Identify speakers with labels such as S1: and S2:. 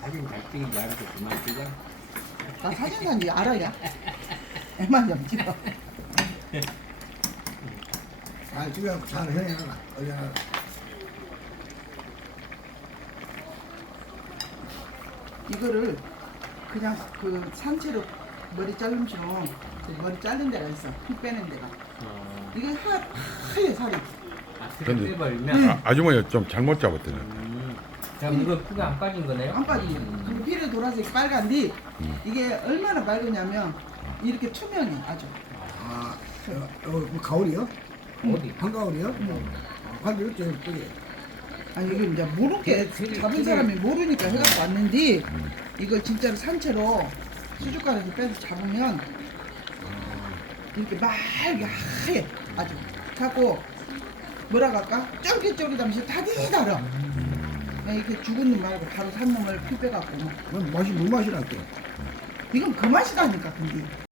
S1: 사진 잘 찍은지 알아서 그만 찍어.
S2: 나 사진사인지 알아야? 애만 좀 찍어.
S3: 아, 지금 잘 해놔라. 올려놔라.
S2: 이거를 그냥 그 산채로 머리 자르면 그 머리 자른 데가 있어. 피 빼는 데가. 이거 하얘 살이.
S1: 아,
S4: 근데-
S1: 그래 빼버리면.
S4: 아주머니 좀 잘못 잡았더니.
S1: 그럼 이거 피가 안 빠진 거네요?
S2: 안 빠지죠. 그 피를 돌아서 빨간데 이게 얼마나 빨그냐면 이렇게 투명해 아주.
S3: 아, 뭐 가을이요?
S1: 어디?
S3: 한가을이요? 관절 좀 예쁘게.
S2: 아니 이게 이제 모르게 잡은 사람이 모르니까 해갖고 왔는데 이걸 진짜로 산채로 수족관에서 빼서 잡으면 이렇게 맑게 하얘 아주. 자꾸 뭐라 할까? 쫄깃쫄깃하면서 다디 달아. 이렇게 죽은 놈 말고 바로 산 놈을 피 빼갖고 뭐.
S3: 맛이 뭐 맛이 날게.
S2: 이건 그 맛이라니까 근데.